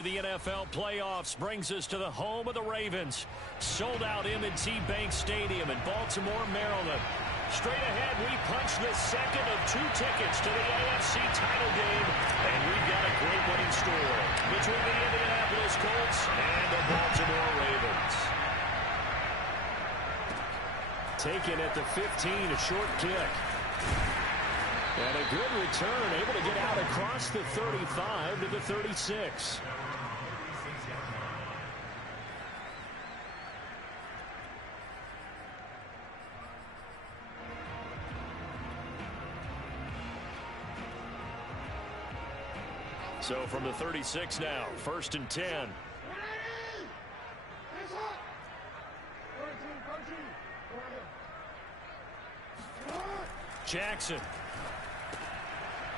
The NFL playoffs brings us to the home of the Ravens. Sold out M&T Bank Stadium in Baltimore, Maryland. Straight ahead, we punch the second of 2 tickets to the AFC title game. And we've got a great one in store between the Indianapolis Colts and the Baltimore Ravens. Taken at the 15, a short kick. And a good return, able to get out across the 35 to the 36. So from the 36 now, 1st and 10. Jackson.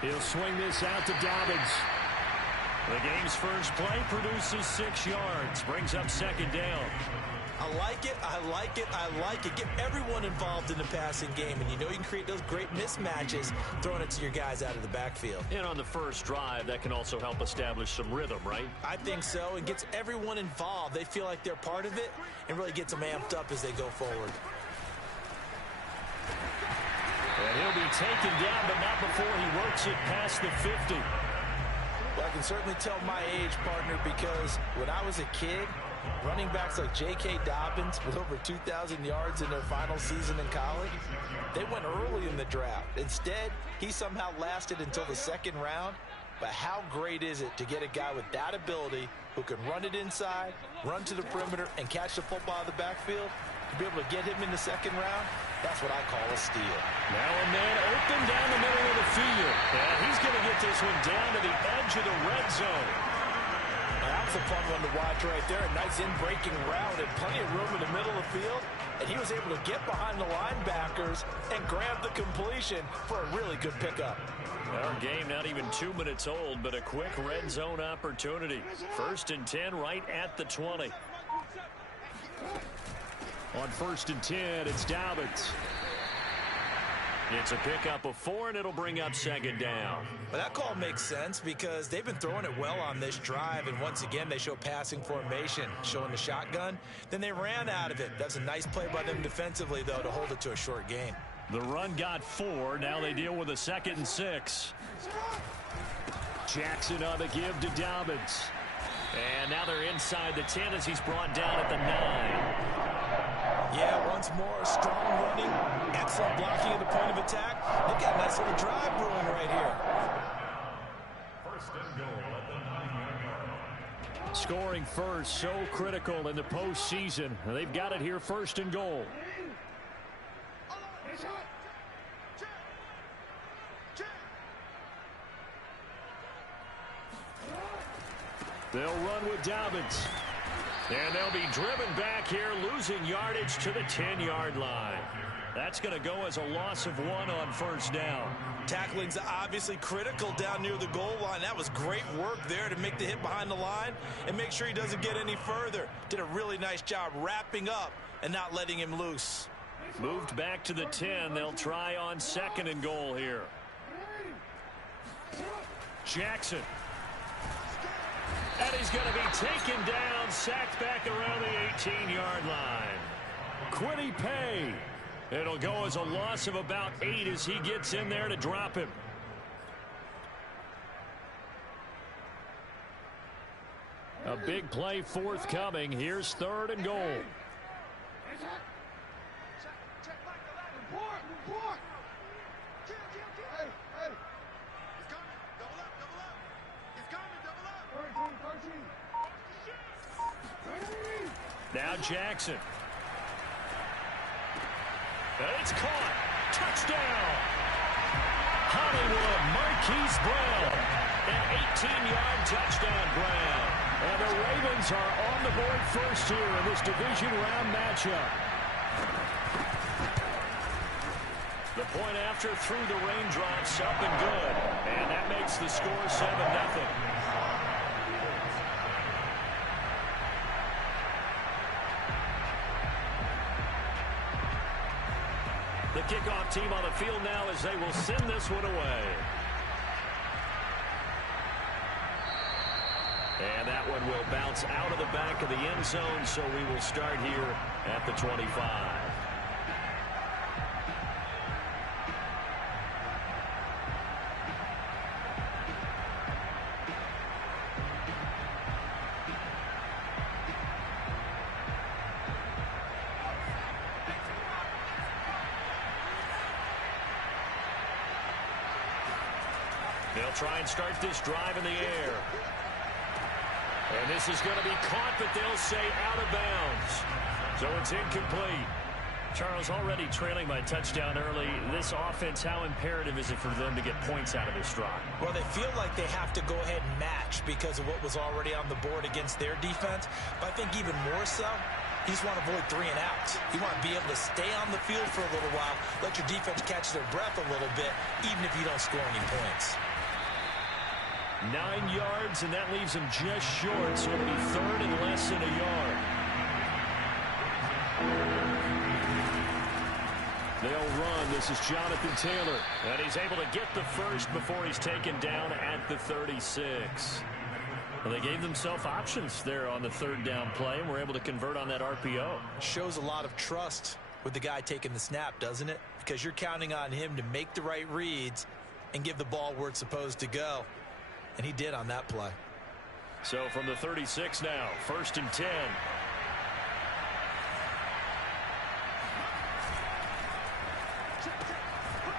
He'll swing this out to Dobbins. The game's first play produces 6 yards, brings up 2nd down. I like it, I like it, I like it. Get everyone involved in the passing game, and you know you can create those great mismatches throwing it to your guys out of the backfield. And on the first drive, that can also help establish some rhythm, right? I think so. It gets everyone involved. They feel like they're part of it and really gets them amped up as they go forward. And he'll be taken down, but not before he works it past the 50. Well, I can certainly tell my age, partner, because when I was a kid, running backs like J.K. Dobbins with over 2,000 yards in their final season in college, they went early in the draft. Instead, he somehow lasted until the 2nd round. But how great is it to get a guy with that ability who can run it inside, run to the perimeter, and catch the football out of the backfield? To be able to get him in the 2nd round, that's what I call a steal. Now a man open down the middle of the field. And he's going to get this one down to the edge of the red zone. That was a fun one to watch right there. A nice in-breaking route and plenty of room in the middle of the field. And he was able to get behind the linebackers and grab the completion for a really good pickup. Our game not even 2 minutes old, but a quick red zone opportunity. 1st and 10 right at the 20. On 1st and 10, it's Dobbins. It's a pickup of 4, and it'll bring up 2nd down. Well, that call makes sense because they've been throwing it well on this drive, and once again, they show passing formation, showing the shotgun. Then they ran out of it. That's a nice play by them defensively, though, to hold it to a short gain. The run got 4. Now they deal with a 2nd and 6. Jackson on the give to Dobbins. And now they're inside the 10 as he's brought down at the 9. Yeah, once more, strong running, excellent blocking at the point of attack. They've got a nice little drive brewing right here. 1st and goal at the 9-yard line. Scoring first, so critical in the postseason. They've got it here, 1st and goal. They'll run with Dobbins. And they'll be driven back here, losing yardage to the 10-yard line. That's going to go as a loss of 1 on 1st down. Tackling's obviously critical down near the goal line. That was great work there to make the hit behind the line and make sure he doesn't get any further. Did a really nice job wrapping up and not letting him loose. Moved back to the 10. They'll try on 2nd and goal here. Jackson. And he's going to be taken down, sacked back around the 18-yard line. Quiddy Pay. It'll go as a loss of about 8 as he gets in there to drop him. A big play forthcoming. Here's 3rd and goal. Now Jackson. And it's caught. Touchdown. Hollywood Marquise Brown. An 18-yard touchdown, Brown. And the Ravens are on the board first here in this division round matchup. The point after through the raindrops, up and good. And that makes the score 7-0. The kickoff team on the field now as they will send this one away. And that that one will bounce out of the back of the end zone, so we will start here at the 25. They'll try and start this drive in the air. And this is going to be caught, but they'll say out of bounds. So it's incomplete. Charles, already trailing by touchdown early. This offense, how imperative is it for them to get points out of this drive? Well, they feel like they have to go ahead and match because of what was already on the board against their defense. But I think even more so, you just want to avoid 3 and outs. You want to be able to stay on the field for a little while, let your defense catch their breath a little bit, even if you don't score any points. 9 yards, and that leaves him just short, so it'll be third and less than a yard. They'll run. This is Jonathan Taylor, and he's able to get the first before he's taken down at the 36. Well, they gave themselves options there on the third down play, and were able to convert on that RPO. Shows a lot of trust with the guy taking the snap, doesn't it? Because you're counting on him to make the right reads and give the ball where it's supposed to go. And he did on that play. So from the 36 now, 1st and 10.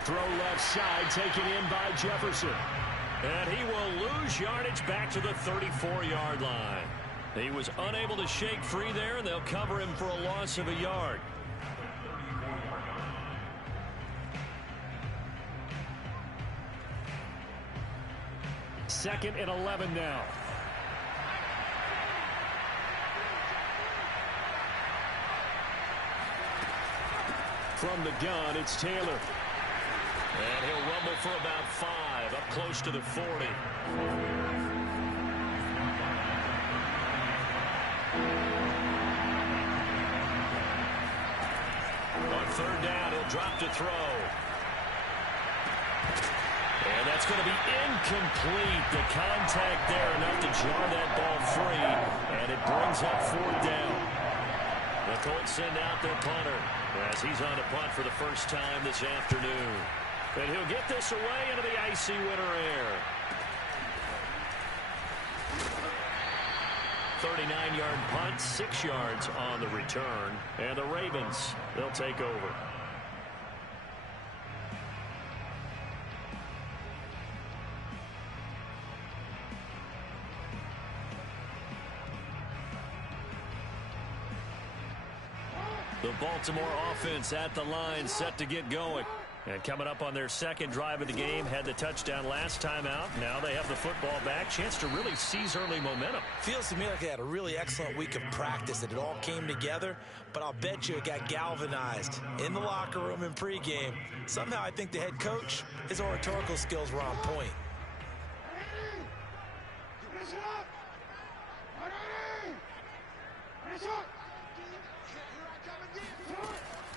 Throw left side, taken in by Jefferson. And he will lose yardage back to the 34-yard line. He was unable to shake free there, and they'll cover him for a loss of a yard. Second and 11 now. From the gun, it's Taylor. And he'll rumble for about 5, up close to the 40. On third down, he'll drop to throw. And that's going to be incomplete. The contact there enough to jar that ball free. And it brings up 4th down. The Colts send out their punter as he's on to punt for the first time this afternoon. And he'll get this away into the icy winter air. 39-yard punt, 6 yards on the return. And the Ravens, they'll take over. The Baltimore offense at the line, set to get going. And coming up on their second drive of the game, had the touchdown last time out. Now they have the football back. Chance to really seize early momentum. Feels to me like they had a really excellent week of practice, that it all came together. But I'll bet you it got galvanized in the locker room in pregame. Somehow I think the head coach, his oratorical skills were on point.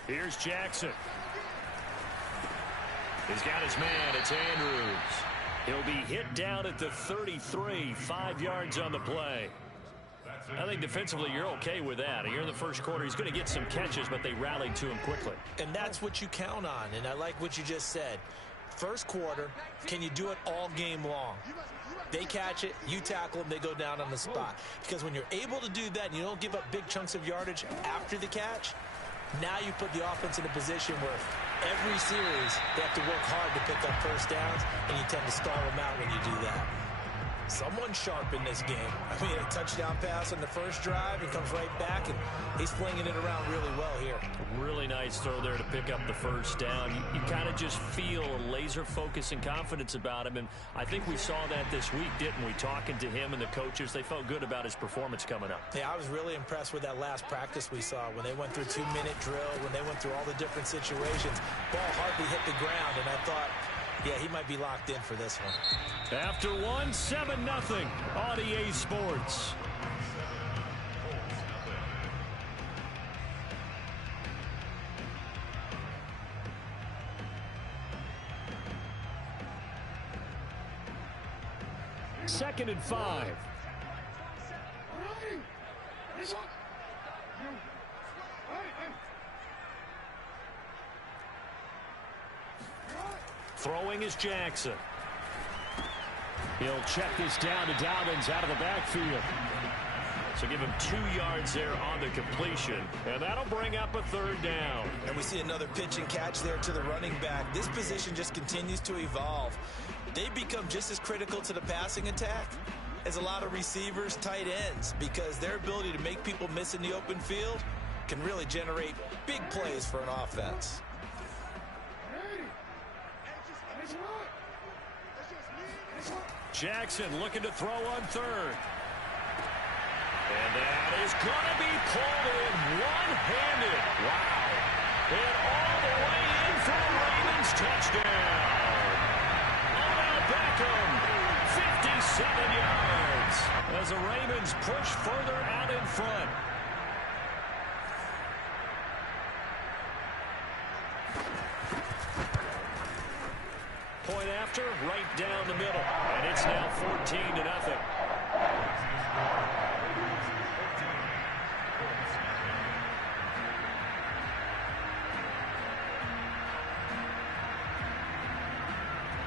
Here's Jackson. He's got his man. It's Andrews. He'll be hit down at the 33, 5 yards on the play. I think defensively you're okay with that. Here in the first quarter, he's going to get some catches, but they rallied to him quickly. And that's what you count on, and I like what you just said. First quarter, can you do it all game long? They catch it, you tackle them, they go down on the spot. Because when you're able to do that and you don't give up big chunks of yardage after the catch, now you put the offense in a position where every series they have to work hard to pick up first downs, and you tend to stall them out when you do that. Someone's sharp in this game. I mean, a touchdown pass on the first drive, and comes right back, and he's flinging it around really well here. Really nice throw there to pick up the first down. You kind of just feel a laser focus and confidence about him, and I think we saw that this week, didn't we? Talking to him and the coaches, they felt good about his performance coming up. Yeah, I was really impressed with that last practice we saw when they went through 2-minute drill, when they went through all the different situations. Ball hardly hit the ground, and I thought, yeah, he might be locked in for this one. After one, 7-0 on EA Sports. Second and 5. Throwing is Jackson. He'll check this down to Dobbins out of the backfield. So give him 2 yards there on the completion, and that'll bring up a third down. And we see another pitch and catch there to the running back. This position just continues to evolve. They become just as critical to the passing attack as a lot of receivers, tight ends, because their ability to make people miss in the open field can really generate big plays for an offense. Jackson looking to throw on third. And that is going to be pulled in one-handed. Wow. And all the way in for a Ravens touchdown. Odell Beckham, 57 yards. As the Ravens push further out in front. Point after, right down the middle. And it's now 14-0.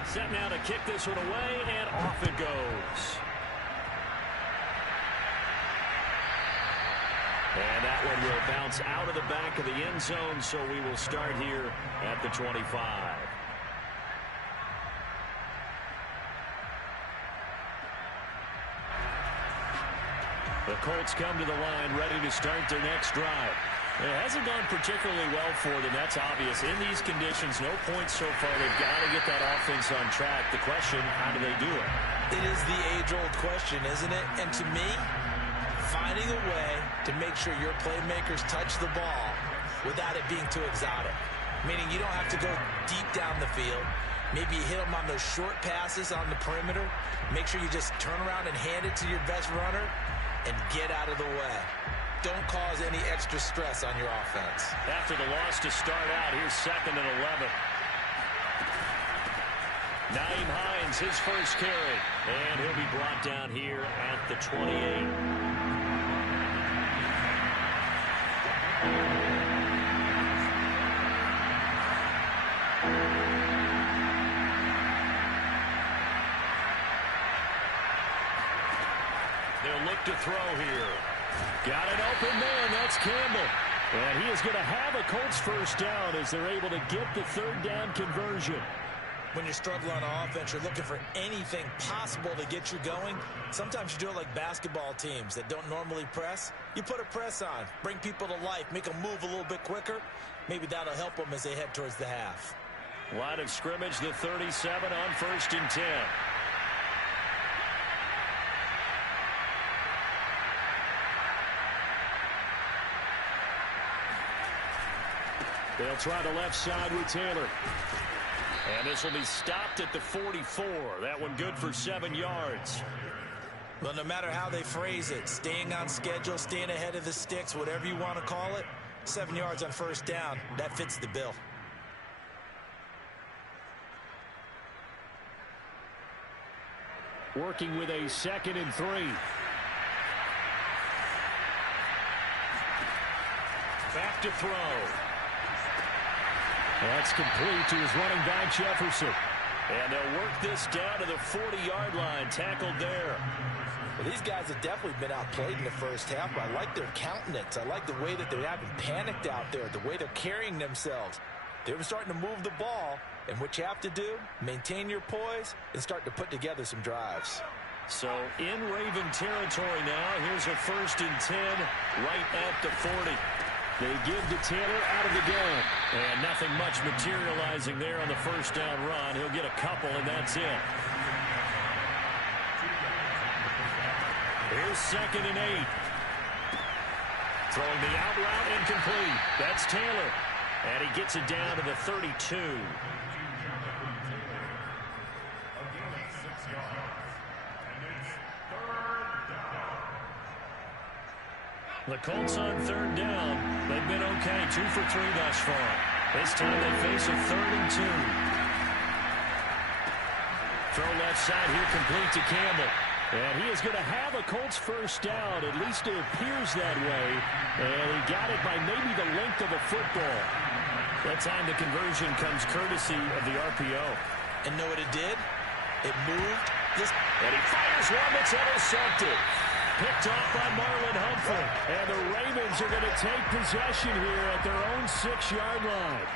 Set now to kick this one away, and off it goes. And that one will bounce out of the back of the end zone, so we will start here at the 25. The Colts come to the line ready to start their next drive. It hasn't gone particularly well for them. That's obvious. In these conditions, no points so far. They've got to get that offense on track. The question, how do they do it? It is the age-old question, isn't it? And to me, finding a way to make sure your playmakers touch the ball without it being too exotic. Meaning you don't have to go deep down the field. Maybe you hit them on those short passes on the perimeter. Make sure you just turn around and hand it to your best runner and get out of the way. Don't cause any extra stress on your offense. After the loss to start out, here's 2nd and 11. Nyheim Hines, his first carry. And he'll be brought down here at the 28. They'll look to throw here. Got an open man. That's Campbell. And he is going to have a Colts first down as they're able to get the third down conversion. When you're struggling on offense, you're looking for anything possible to get you going. Sometimes you do it like basketball teams that don't normally press. You put a press on, bring people to life, make them move a little bit quicker. Maybe that'll help them as they head towards the half. Line of scrimmage, the 37 on 1st and 10. They'll try the left side with Taylor. And this will be stopped at the 44. That one good for 7 yards. Well, no matter how they phrase it, staying on schedule, staying ahead of the sticks, whatever you want to call it, 7 yards on first down, that fits the bill. Working with a 2nd and 3. Back to throw. That's complete to his running back, Jefferson. And they'll work this down to the 40-yard line, tackled there. Well, these guys have definitely been outplayed in the first half, but I like their countenance. I like the way that they haven't panicked out there, the way they're carrying themselves. They're starting to move the ball, and what you have to do, maintain your poise and start to put together some drives. So in Raven territory now, here's a 1st and 10 right at the 40. They give to Taylor out of the gun. And nothing much materializing there on the first down run. He'll get a couple, and that's it. Here's 2nd and 8. Throwing the out route incomplete. That's Taylor. And he gets it down to the 32. The Colts on 3rd down. They've been okay, 2 for 3 thus far. This time they face a 3rd and 2. Throw left side here complete to Campbell. And he is going to have a Colts first down. At least it appears that way. And he got it by maybe the length of a football. That time the conversion comes courtesy of the RPO. And know what it did? It moved. And he fires one that's intercepted. Picked off by Marlon Humphrey. And the Ravens are going to take possession here at their own 6-yard line.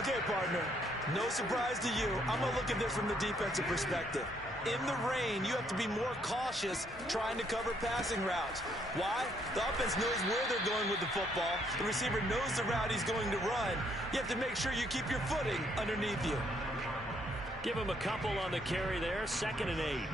Okay, partner. No surprise to you. I'm going to look at this from the defensive perspective. In the rain, you have to be more cautious trying to cover passing routes. Why? The offense knows where they're going with the football. The receiver knows the route he's going to run. You have to make sure you keep your footing underneath you. Give him a couple on the carry there. 2nd and 8.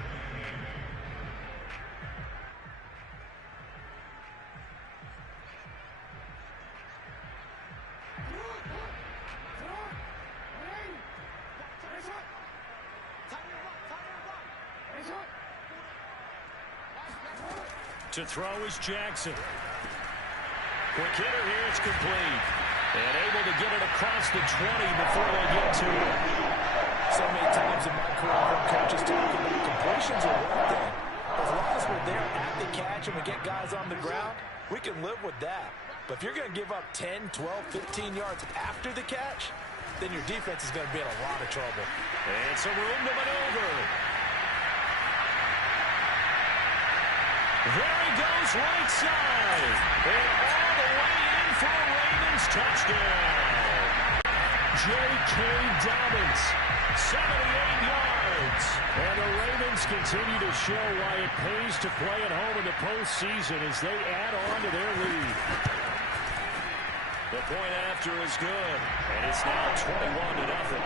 To throw is Jackson. Quick hitter here, it's complete. And able to get it across the 20 before they get to it. So many times in my career, I've heard coaches talking about completions are one thing. As long as we're there at the catch and we get guys on the ground, we can live with that. But if you're going to give up 10, 12, 15 yards after the catch, then your defense is going to be in a lot of trouble. And some room to maneuver. There he goes, right side. And all the way in for a Ravens touchdown. J.K. Dobbins, 78 yards. And the Ravens continue to show why it pays to play at home in the postseason as they add on to their lead. The point after is good, and it's now 21-0.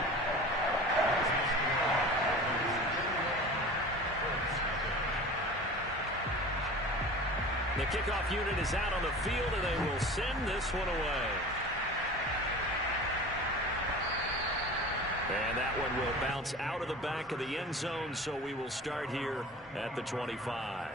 The kickoff unit is out on the field, and they will send this one away. And that one will bounce out of the back of the end zone, so we will start here at the 25.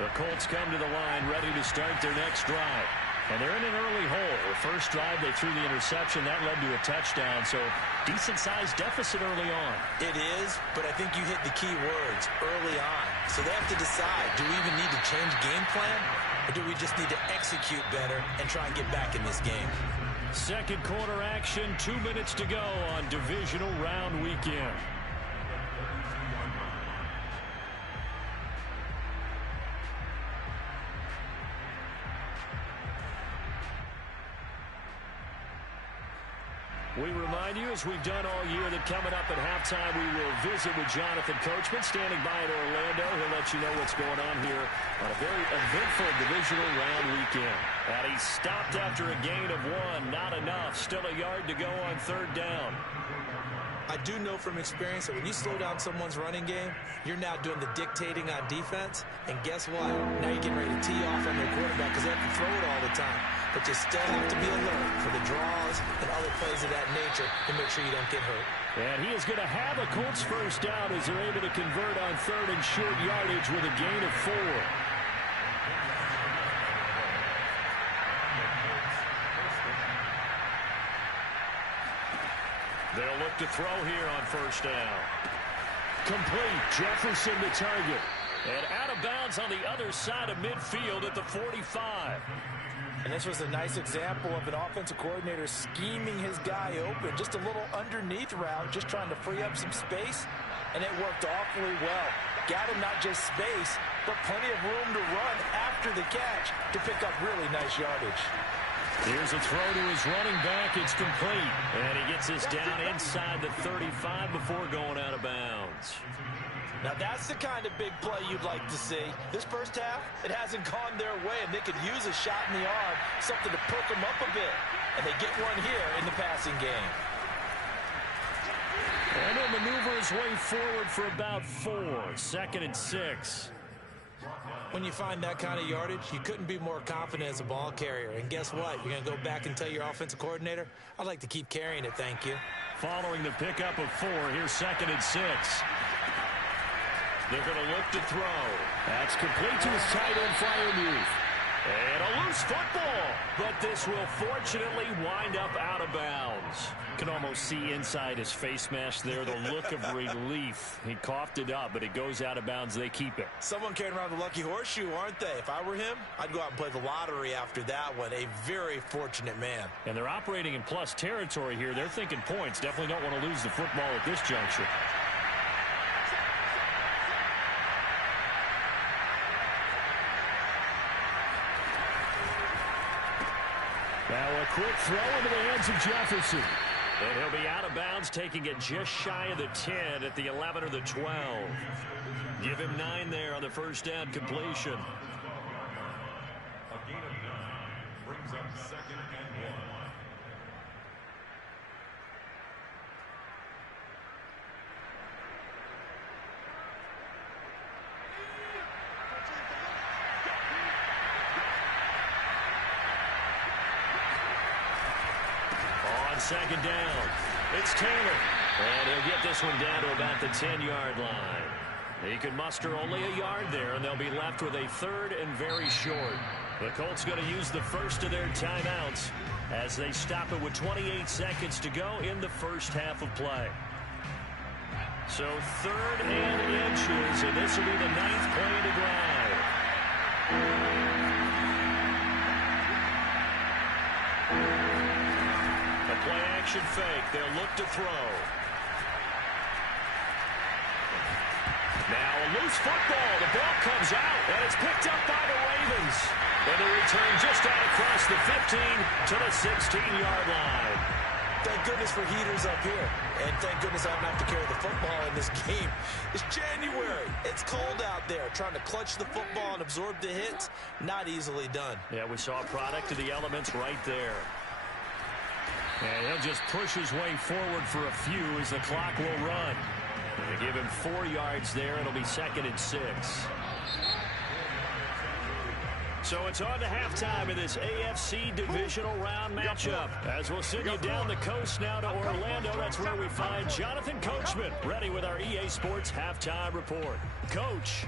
The Colts come to the line ready to start their next drive. And they're in an early hole. The first drive, they threw the interception. That led to a touchdown, so decent-sized deficit early on. It is, but I think you hit the key words, early on. So they have to decide, do we even need to change game plan, or do we just need to execute better and try and get back in this game? Second quarter action, 2 minutes to go on divisional round weekend. We remind you, as we've done all year, that coming up at halftime, we will visit with Jonathan Coachman, standing by in Orlando. He'll let you know what's going on here on a very eventful divisional round weekend. And he stopped after a gain of 1. Not enough. Still a yard to go on 3rd down. I do know from experience that when you slow down someone's running game, you're now doing the dictating on defense. And guess what? Now you're getting ready to tee off on their quarterback because they have to throw it all the time. But you still have to be alert for the draws and other plays of that nature to make sure you don't get hurt. And he is going to have a Colts first down as they're able to convert on 3rd and short yardage with a gain of 4. They'll look to throw here on 1st down. Complete. Jefferson the target. And out of bounds on the other side of midfield at the 45. And this was a nice example of an offensive coordinator scheming his guy open. Just a little underneath route, just trying to free up some space. And it worked awfully well. Got him not just space, but plenty of room to run after the catch to pick up really nice yardage. Here's a throw to his running back. It's complete. And he gets this down inside the 35 before going out of bounds. Now that's the kind of big play you'd like to see. This first half, it hasn't gone their way, and they could use a shot in the arm, something to perk them up a bit. And they get one here in the passing game. And he'll maneuver his way forward for about 4. 2nd and 6. When you find that kind of yardage, you couldn't be more confident as a ball carrier. And guess what? You're going to go back and tell your offensive coordinator, I'd like to keep carrying it, thank you. Following the pickup of 4, here's 2nd and 6. They're going to look to throw. That's complete to his tight end, Freiermuth. And a loose football, but this will fortunately wind up out of bounds. Can almost see inside his face mask there the look of relief. He coughed it up, but it goes out of bounds. They keep it. Someone carrying around the lucky horseshoe, aren't they? If I were him, I'd go out and play the lottery after that one. A very fortunate man. And they're operating in plus territory here. They're thinking points. Definitely don't want to lose the football at this juncture. Now a quick throw into the hands of Jefferson. And he'll be out of bounds, taking it just shy of the 10 at the 11 or the 12. Give him 9 there on the first down completion. A gain of 9 brings up 2nd and 1. Second down. It's Taylor. And he'll get this one down to about the 10-yard line. He can muster only a yard there, and they'll be left with a 3rd and very short. The Colts going to use the first of their timeouts as they stop it with 28 seconds to go in the first half of play. So 3rd and inches, and this will be the 9th play of the drive. Play action fake. They'll look to throw. Now a loose football. The ball comes out, and it's picked up by the Ravens. And the return just out across the 15 to the 16-yard line. Thank goodness for heaters up here. And thank goodness I don't have to carry the football in this game. It's January. It's cold out there. Trying to clutch the football and absorb the hits, not easily done. Yeah, we saw a product of the elements right there. And he'll just push his way forward for a few as the clock will run. And they give him 4 yards there. It'll be 2nd and 6. So it's on to halftime of this AFC divisional round matchup. As we'll send you down the coast now to Orlando. That's where we find Jonathan Coachman ready with our EA Sports halftime report. Coach.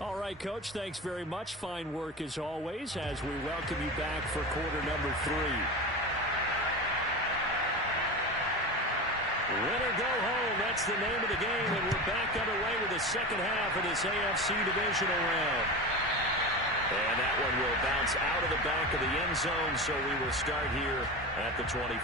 All right, Coach, thanks very much. Fine work as always as we welcome you back for quarter number 3. Win or go home, that's the name of the game, and we're back underway with the second half of this AFC divisional round. And that one will bounce out of the back of the end zone, so we will start here at the 25.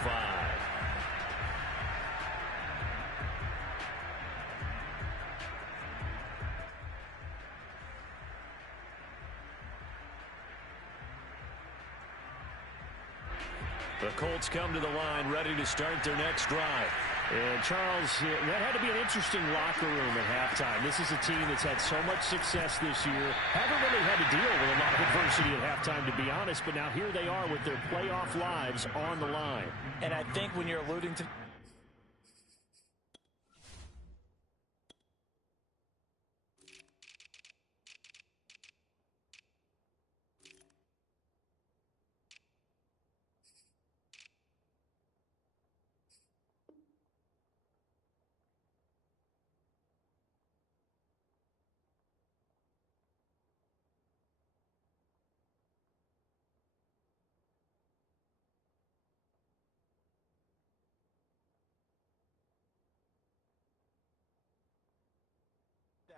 The Colts come to the line ready to start their next drive. And, Charles, that had to be an interesting locker room at halftime. This is a team that's had so much success this year. Haven't really had to deal with a lot of adversity at halftime, to be honest. But now here they are with their playoff lives on the line. And I think when you're alluding to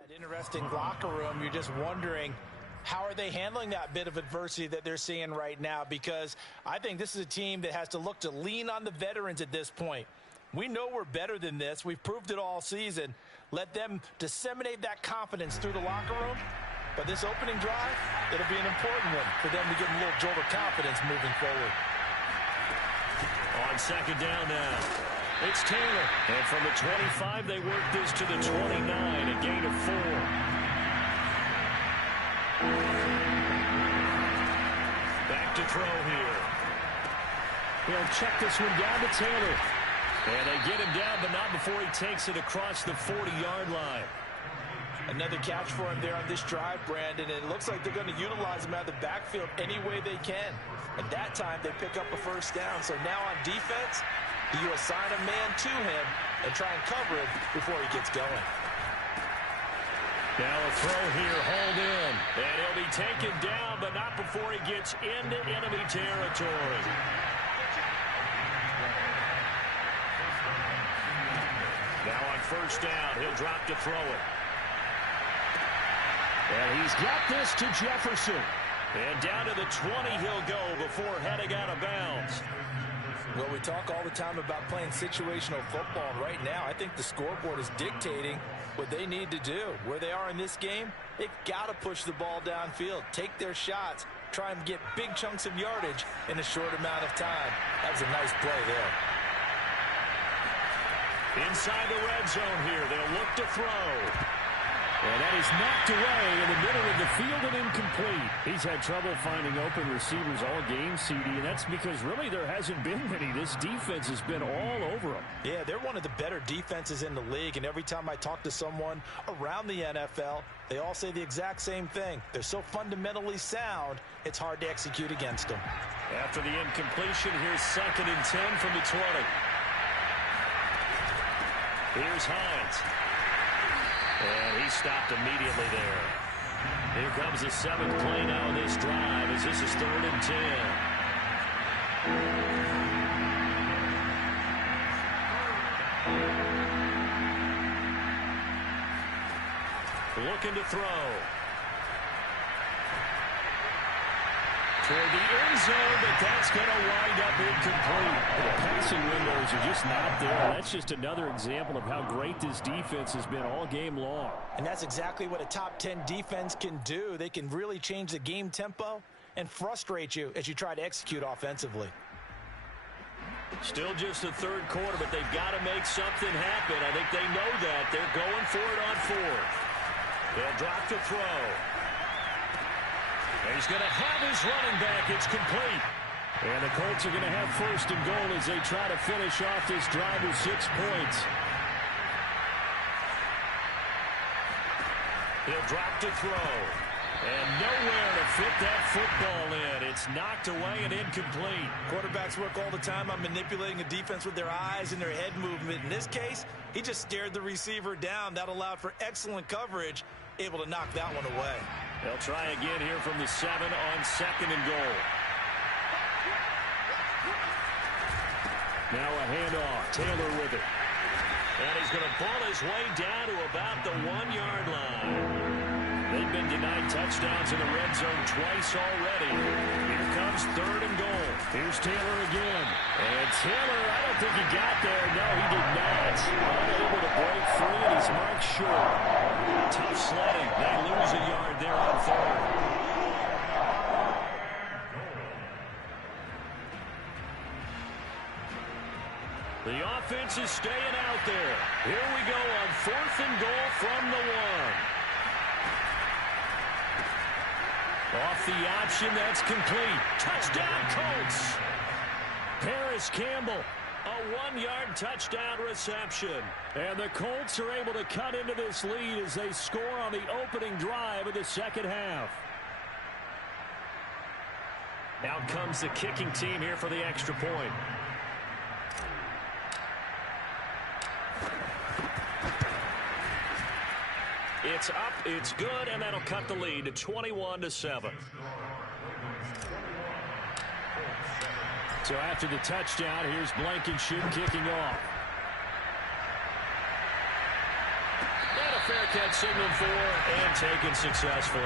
that interesting locker room, you're just wondering, how are they handling that bit of adversity that they're seeing right now? Because I think this is a team that has to look to lean on the veterans at this point. We know we're better than this. We've proved it all season. Let them disseminate that confidence through the locker room. But this opening drive, it'll be an important one for them to get a little jolt of confidence moving forward. On second down now. It's Taylor. And from the 25, they work this to the 29, a gain of 4. Back to throw here. He'll check this one down to Taylor. And they get him down, but not before he takes it across the 40-yard line. Another catch for him there on this drive, Brandon, and it looks like they're going to utilize him out of the backfield any way they can. At that time, they pick up a first down. So now on defense, You assign a man to him and try and cover him before he gets going. Now a throw here, hold in. And he'll be taken down, but not before he gets into enemy territory. Now on first down, he'll drop to throw it. And he's got this to Jefferson. And down to the 20 he'll go before heading out of bounds. Well, we talk all the time about playing situational football. And right now, I think the scoreboard is dictating what they need to do. Where they are in this game, they've got to push the ball downfield, take their shots, try and get big chunks of yardage in a short amount of time. That was a nice play there. Inside the red zone here, they'll look to throw. And that is knocked away in the middle of the field and incomplete. He's had trouble finding open receivers all game, CD, and that's because really there hasn't been many. This defense has been all over them. Yeah, they're one of the better defenses in the league, and every time I talk to someone around the NFL, they all say the exact same thing. They're so fundamentally sound, it's hard to execute against them. After the incompletion, here's 2nd and 10 from the 20. Here's Hines. And he stopped immediately there. Here comes the 7th play now in this drive as this is 3rd and 10. Looking to throw. Toward the end zone, but that's going to wind up incomplete. The passing windows are just not there. That's just another example of how great this defense has been all game long. And that's exactly what a top 10 defense can do. They can really change the game tempo and frustrate you as you try to execute offensively. Still just the 3rd quarter, but they've got to make something happen. I think they know that. They're going for it on 4th. They'll drop to throw. He's going to have his running back. It's complete. And the Colts are going to have 1st and goal as they try to finish off this drive with 6 points. He'll drop to throw. And nowhere to fit that football in. It's knocked away and incomplete. Quarterbacks work all the time on manipulating a defense with their eyes and their head movement. In this case, he just stared the receiver down. That allowed for excellent coverage, able to knock that one away. They'll try again here from the 7 on 2nd and goal. Now a handoff. Taylor with it. And he's going to ball his way down to about the 1-yard line. They've been denied touchdowns in the red zone twice already. Here comes 3rd and goal. Here's Taylor again. And Taylor, I don't think he got there. No, he did not. Unable to break free, and he's marked short. Tough sledding. They lose a yard there on 3rd. The offense is staying out there. Here we go on 4th and goal from the 1. Off the option, that's complete. Touchdown, Colts. Paris Campbell, a 1-yard touchdown reception. And the Colts are able to cut into this lead as they score on the opening drive of the 2nd half. Out comes the kicking team here for the extra point. It's up, it's good, and that'll cut the lead to 21-7. So after the touchdown, here's Blankenship kicking off. And a fair catch signaled for and taken successfully.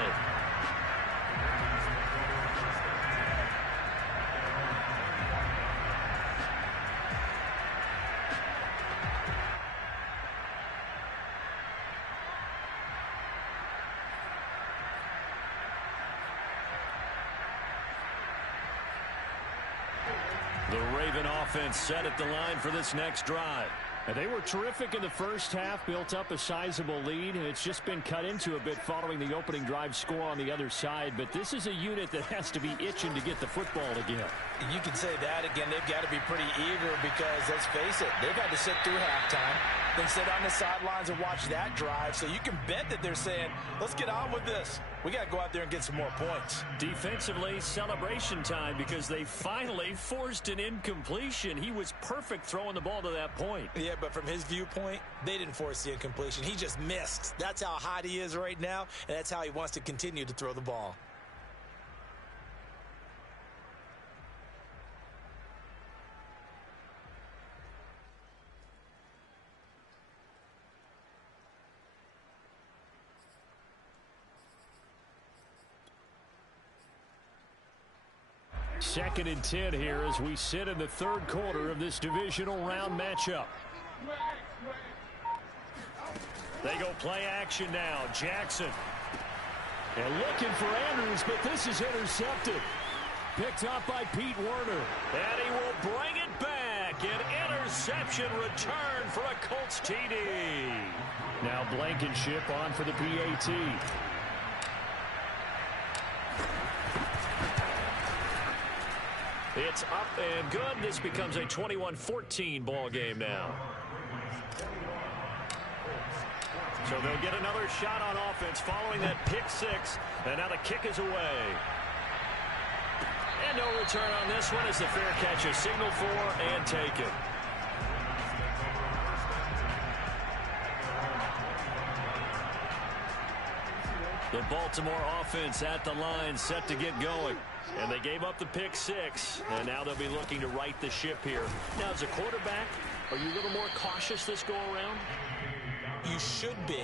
The Raven offense set at the line for this next drive. And they were terrific in the first half, built up a sizable lead, and it's just been cut into a bit following the opening drive score on the other side. But this is a unit that has to be itching to get the football again. You can say that again. They've got to be pretty eager because, let's face it, they've had to sit through halftime. than sit on the sidelines and watch that drive. So you can bet that they're saying, let's get on with this. We got to go out there and get some more points. Defensively, celebration time because they finally forced an incompletion. He was perfect throwing the ball to that point. Yeah, but from his viewpoint, they didn't force the incompletion. He just missed. That's how hot he is right now, and that's how he wants to continue to throw the ball. Second and 10 here as we sit in the third quarter of this divisional round matchup. They go play action now. Jackson. And looking for Andrews, but this is intercepted. Picked up by Pete Werner. And he will bring it back. An interception return for a Colts TD. Now Blankenship on for the PAT. It's up and good. This becomes a 21-14 ball game now. So they'll get another shot on offense following that pick six. And now the kick is away. And no return on this one as the fair catch is signaled for and taken. The Baltimore offense at the line set to get going. And they gave up the pick six. And now they'll be looking to right the ship here. Now, as a quarterback, are you a little more cautious this go-around? You should be,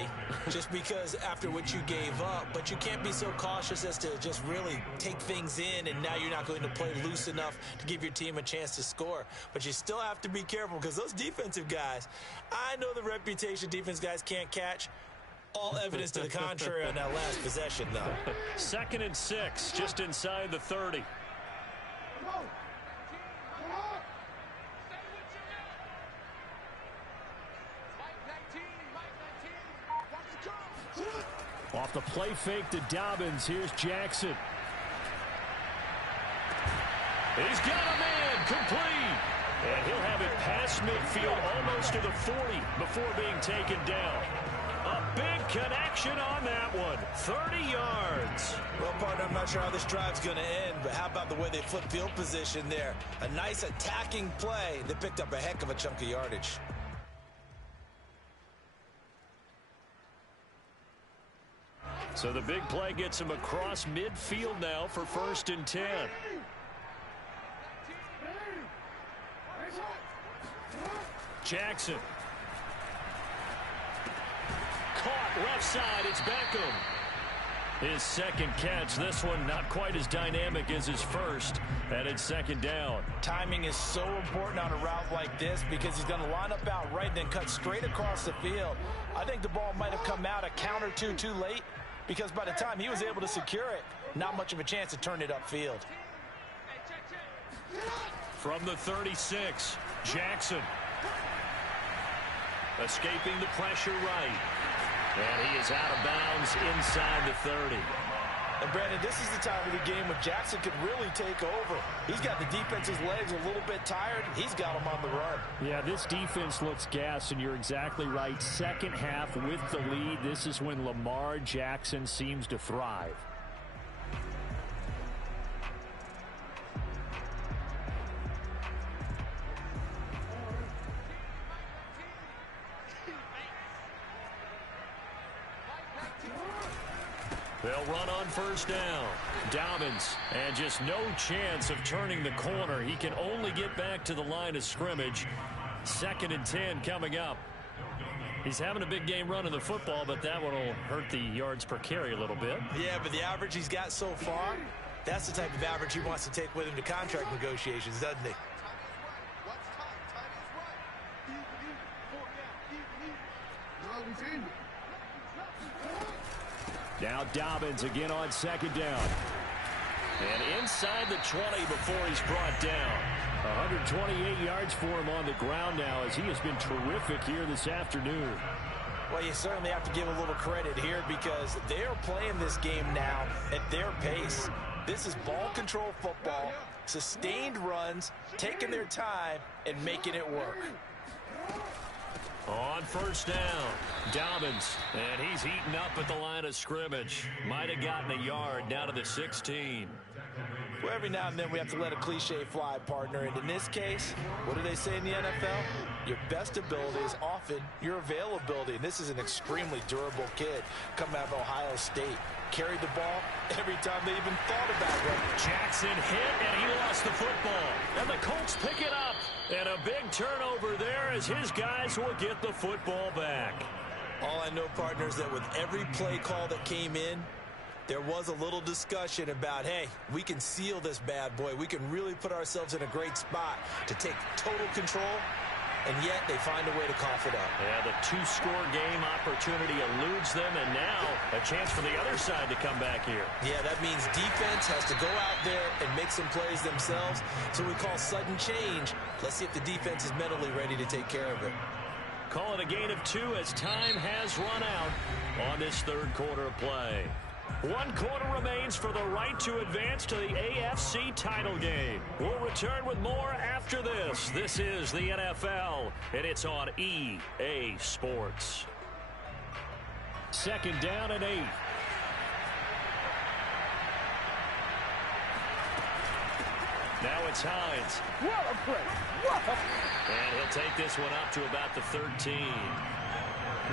just because after what you gave up. But you can't be so cautious as to just really take things in, and now you're not going to play loose enough to give your team a chance to score. But you still have to be careful because those defensive guys, I know the reputation defense guys can't catch. All evidence to the contrary on that last possession, though. Second and 6, just inside the 30. Off the play fake to Dobbins. Here's Jackson. He's got a man complete. And he'll have it past midfield almost to the 40 before being taken down. A big connection on that one. 30 yards. Well, partner, I'm not sure how this drive's going to end, but how about the way they flip field position there? A nice attacking play that picked up a heck of a chunk of yardage. So the big play gets him across midfield now for 1st and 10. Jackson. Caught left side. It's Beckham. His second catch. This one not quite as dynamic as his first. And it's 2nd down. Timing is so important on a route like this because he's going to line up out right and then cut straight across the field. I think the ball might have come out a count or two too late because by the time he was able to secure it, not much of a chance to turn it upfield. From the 36, Jackson. Escaping the pressure right. And he is out of bounds inside the 30. And, Brandon, this is the time of the game when Jackson could really take over. He's got the defense's legs a little bit tired. He's got them on the run. Yeah, this defense looks gassed, and you're exactly right. Second half with the lead, this is when Lamar Jackson seems to thrive. They'll run on 1st down. Dobbins, and just no chance of turning the corner. He can only get back to the line of scrimmage. 2nd and 10 coming up. He's having a big game running the football, but that one will hurt the yards per carry a little bit. Yeah, but the average he's got so far, that's the type of average he wants to take with him to contract negotiations, doesn't he? Now Dobbins again on 2nd down. And inside the 20 before he's brought down. 128 yards for him on the ground now as he has been terrific here this afternoon. Well, you certainly have to give a little credit here because they're playing this game now at their pace. This is ball control football, sustained runs, taking their time and making it work. On first down, Dobbins, and he's heating up at the line of scrimmage. Might have gotten a yard down to the 16. Well, every now and then we have to let a cliche fly, partner. And in this case, what do they say in the NFL? Your best ability is often your availability. And this is an extremely durable kid coming out of Ohio State. Carried the ball every time they even thought about it. Jackson hit, and he lost the football. And the Colts pick it up. And a big turnover there as his guys will get the football back. All I know, partner, is that with every play call that came in, there was a little discussion about, hey, we can seal this bad boy. We can really put ourselves in a great spot to take total control, and yet they find a way to cough it up. Yeah, the two-score game opportunity eludes them, and now a chance for the other side to come back here. Yeah, that means defense has to go out there and make some plays themselves. So we call sudden change. Let's see if the defense is mentally ready to take care of it. Call it a gain of 2 as time has run out on this third quarter of play. 1 quarter remains for the right to advance to the AFC title game. We'll return with more after this. This is the NFL, and it's on EA Sports. Second down and 8. Now it's Hines. What a play. And he'll take this one up to about the 13.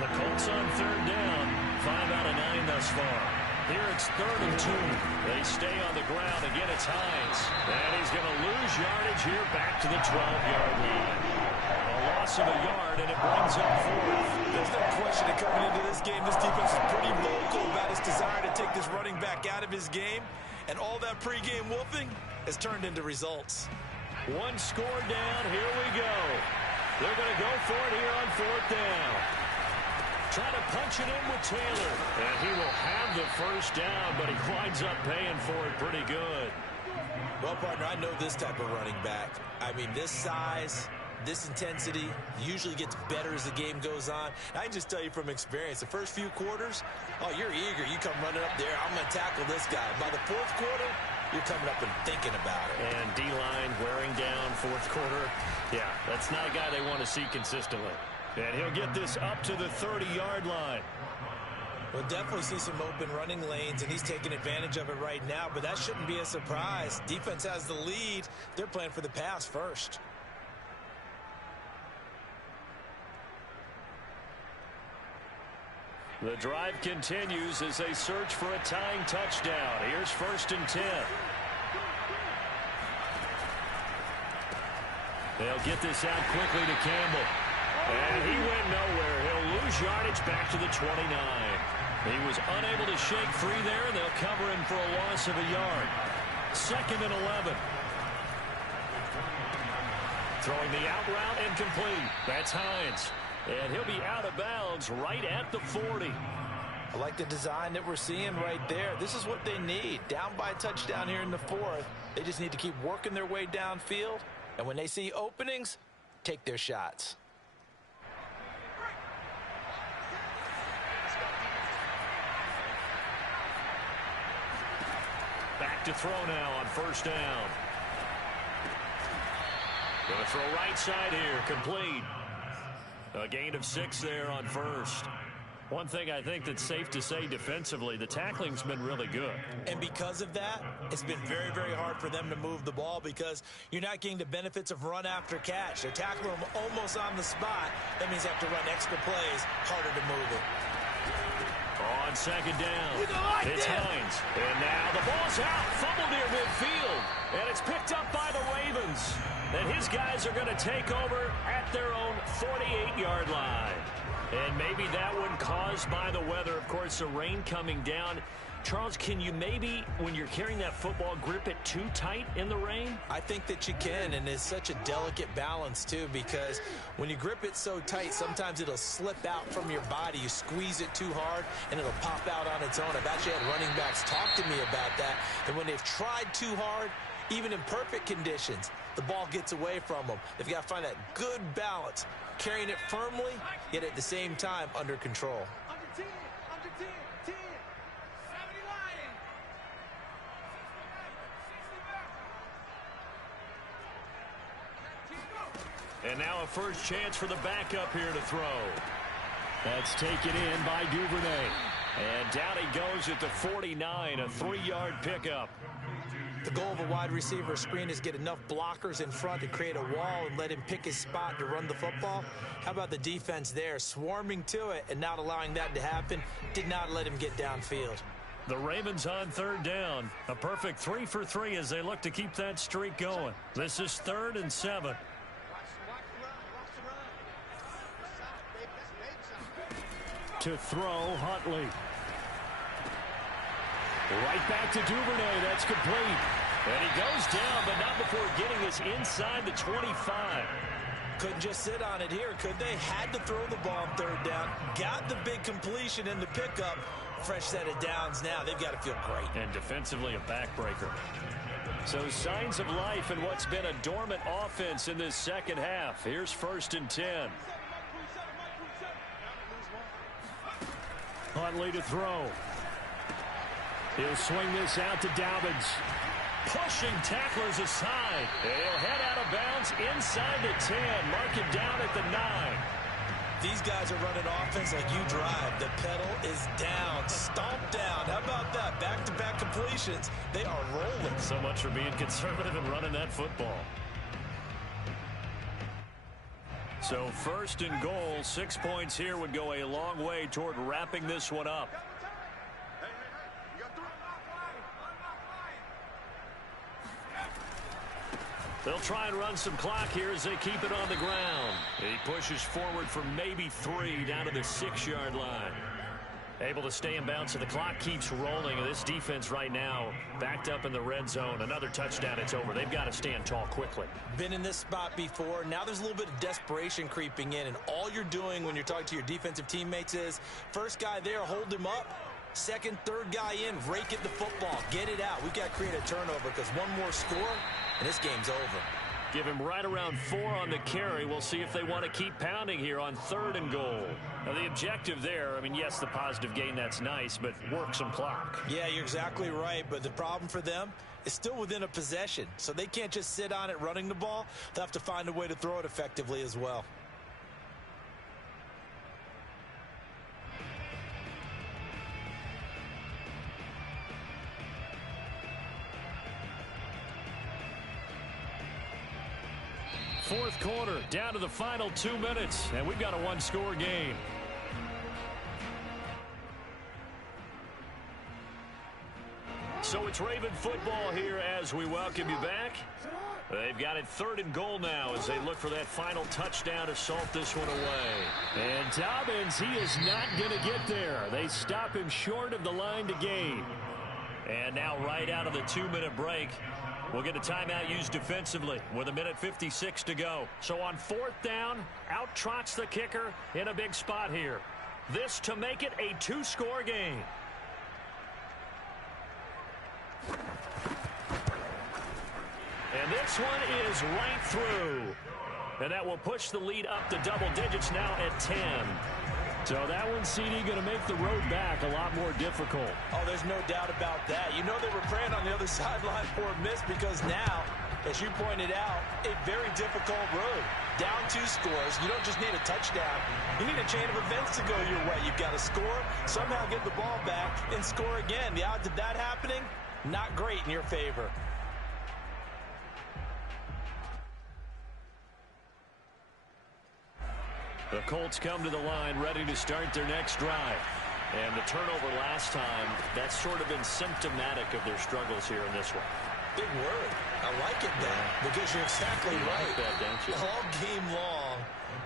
The Colts on third down. 5 out of 9 thus far. Here it's 3rd and 2. They stay on the ground. Again, it's Hines. And he's going to lose yardage here back to the 12-yard line. A loss of a yard, and it brings up 4th. There's no question that coming into this game, this defense is pretty vocal about its desire to take this running back out of his game. And all that pregame wolfing has turned into results. 1 score down. Here we go. They're going to go for it here on 4th down. Trying to punch it in with Taylor. And he will have the first down, but he winds up paying for it pretty good. Well, partner, I know this type of running back. I mean, this size, this intensity usually gets better as the game goes on. I can just tell you from experience, the first few quarters, oh, you're eager. You come running up there, I'm going to tackle this guy. By the 4th quarter, you're coming up and thinking about it. And D-line wearing down 4th quarter. Yeah, that's not a guy they want to see consistently. And he'll get this up to the 30-yard line. We'll definitely see some open running lanes, and he's taking advantage of it right now, but that shouldn't be a surprise. Defense has the lead. They're playing for the pass first. The drive continues as they search for a tying touchdown. Here's 1st and 10. They'll get this out quickly to Campbell. And he went nowhere. He'll lose yardage back to the 29. He was unable to shake free there, and they'll cover him for a loss of a yard. 2nd and 11. Throwing the out route incomplete. That's Hines. And he'll be out of bounds right at the 40. I like the design that we're seeing right there. This is what they need. Down by a touchdown here in the 4th. They just need to keep working their way downfield. And when they see openings, take their shots. Back to throw now on 1st down. Going to throw right side here, complete. A gain of 6 there on 1st. One thing I think that's safe to say defensively, the tackling's been really good. And because of that, it's been very, very hard for them to move the ball because you're not getting the benefits of run after catch. They're tackling them almost on the spot. That means they have to run extra plays, harder to move it. On 2nd down, it's Hines. And now the ball's out, fumbled near midfield. And it's picked up by the Ravens. And his guys are going to take over at their own 48-yard line. And maybe that one caused by the weather. Of course, the rain coming down. Charles, can you maybe, when you're carrying that football, grip it too tight in the rain? I think that you can, and it's such a delicate balance, too, because when you grip it so tight, sometimes it'll slip out from your body. You squeeze it too hard, and it'll pop out on its own. I've actually had running backs talk to me about that, and when they've tried too hard, even in perfect conditions, the ball gets away from them. They've got to find that good balance, carrying it firmly, yet at the same time under control. And now a first chance for the backup here to throw. That's taken in by Duvernay. And down he goes at the 49, a 3-yard pickup. The goal of a wide receiver screen is get enough blockers in front to create a wall and let him pick his spot to run the football. How about the defense there, swarming to it and not allowing that to happen? Did not let him get downfield. The Ravens on third down. A perfect 3 for 3 as they look to keep that streak going. This is 3rd and 7. To throw, Huntley. Right back to Duvernay. That's complete. And he goes down, but not before getting this inside the 25. Couldn't just sit on it here, could they? Had to throw the ball on third down. Got the big completion in the pickup. Fresh set of downs now. They've got to feel great. And defensively, a backbreaker. So signs of life in what's been a dormant offense in this second half. Here's 1st and 10. Huntley to throw. He'll swing this out to Dobbins. Pushing tacklers aside. And he'll head out of bounds inside the 10. Mark it down at the 9. These guys are running offense like you drive. The pedal is down. Stomp down. How about that? Back-to-back completions. They are rolling. So much for being conservative and running that football. So 1st and goal, 6 points here would go a long way toward wrapping this one up. They'll try and run some clock here as they keep it on the ground. He pushes forward for maybe 3 down to the 6-yard line. Able to stay in bounds, so the clock keeps rolling. And this defense right now backed up in the red zone. Another touchdown, it's over. They've got to stand tall quickly. Been in this spot before. Now there's a little bit of desperation creeping in. And all you're doing when you're talking to your defensive teammates is, first guy there, hold him up. Second, third guy in, rake at the football. Get it out. We've got to create a turnover because one more score, and this game's over. Give him right around 4 on the carry. We'll see if they want to keep pounding here on 3rd and goal. Now, the objective there, I mean, yes, the positive gain, that's nice, but work some clock. Yeah, you're exactly right, but the problem for them is still within a possession. So they can't just sit on it running the ball. They'll have to find a way to throw it effectively as well. Fourth quarter, down to the final 2 minutes, and we've got a 1-score game. So it's Raven football here as we welcome you back. They've got it 3rd and goal now as they look for that final touchdown to salt this one away. And Dobbins, he is not going to get there. They stop him short of the line to gain. And now right out of the 2-minute break, we'll get a timeout used defensively with 1:56 to go. So on 4th down, out trots the kicker in a big spot here. This to make it a 2-score game. And this one is right through. And that will push the lead up to double digits now at 10. So that one, CD, going to make the road back a lot more difficult. Oh, there's no doubt about that. You know they were praying on the other sideline for a miss because now, as you pointed out, a very difficult road. Down 2 scores. You don't just need a touchdown. You need a chain of events to go your way. You've got to score, somehow get the ball back, and score again. The odds of that happening, not great in your favor. The Colts come to the line ready to start their next drive. And the turnover last time, that's sort of been symptomatic of their struggles here in this one. Big word. I like it, Ben, because you're exactly right. Like that, don't you? All game long,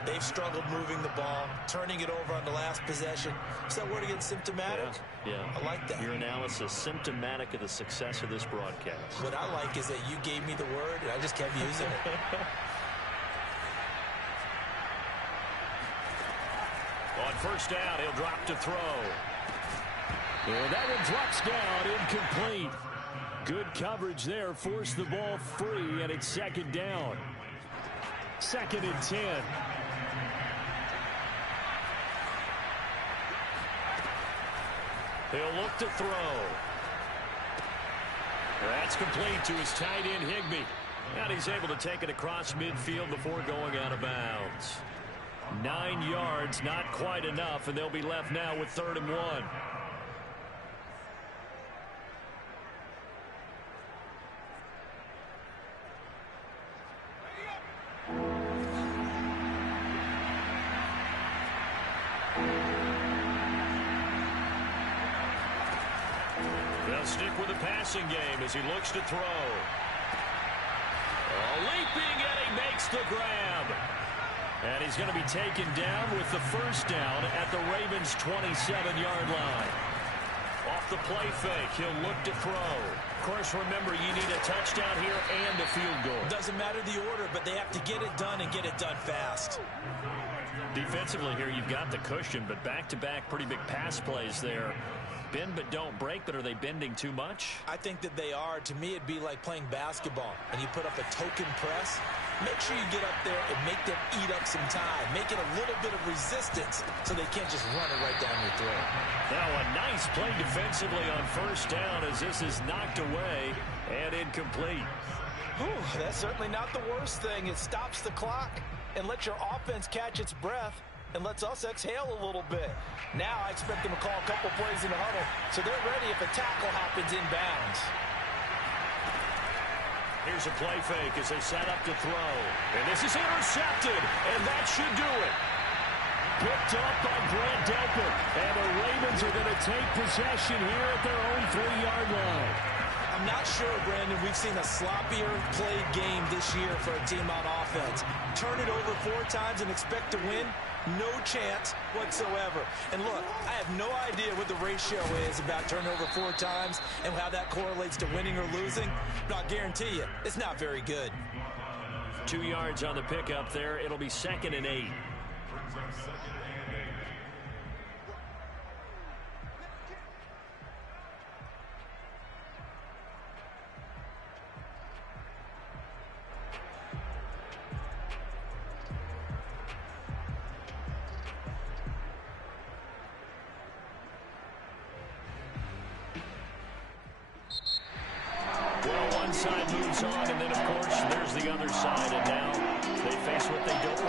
they've struggled moving the ball, turning it over on the last possession. Is that word again, symptomatic? Yeah. I like that. Your analysis, symptomatic of the success of this broadcast. What I like is that you gave me the word, and I just kept using it. On 1st down, he'll drop to throw. And that one drops down, incomplete. Good coverage there, forced the ball free, and it's 2nd down. 2nd and 10. He'll look to throw. That's complete to his tight end, Higbee. And he's able to take it across midfield before going out of bounds. 9 yards, not quite enough, and they'll be left now with 3rd and 1. They'll stick with the passing game as he looks to throw. Leaping, and he makes the grab. And he's going to be taken down with the first down at the Ravens' 27-yard line. Off the play fake, he'll look to throw. Of course, remember, you need a touchdown here and a field goal. Doesn't matter the order, but they have to get it done and get it done fast. Defensively here, you've got the cushion, but back-to-back pretty big pass plays there. Bend but don't break, but are they bending too much? I think that they are. To me, it'd be like playing basketball, and you put up a token press. Make sure you get up there and make them eat up some time. Make it a little bit of resistance so they can't just run it right down your throat. Now a nice play defensively on first down as this is knocked away and incomplete. Whew, that's certainly not the worst thing. It stops the clock and lets your offense catch its breath and lets us exhale a little bit. Now I expect them to call a couple plays in the huddle so they're ready if a tackle happens inbounds. Here's a play fake as they set up to throw. And this is intercepted, and that should do it. Picked up by Grant Delpit, and the Ravens are going to take possession here at their own 3-yard line. I'm not sure, Brandon, we've seen a sloppier played game this year for a team on offense. Turn it over 4 times and expect to win? No chance whatsoever. And look, I have no idea what the ratio is about turnover 4 times and how that correlates to winning or losing. But I'll guarantee you, it's not very good. 2 yards on the pickup there. It'll be 2nd and 8. Well, one side moves on, and then, of course, there's the other side, and now they face what they don't want.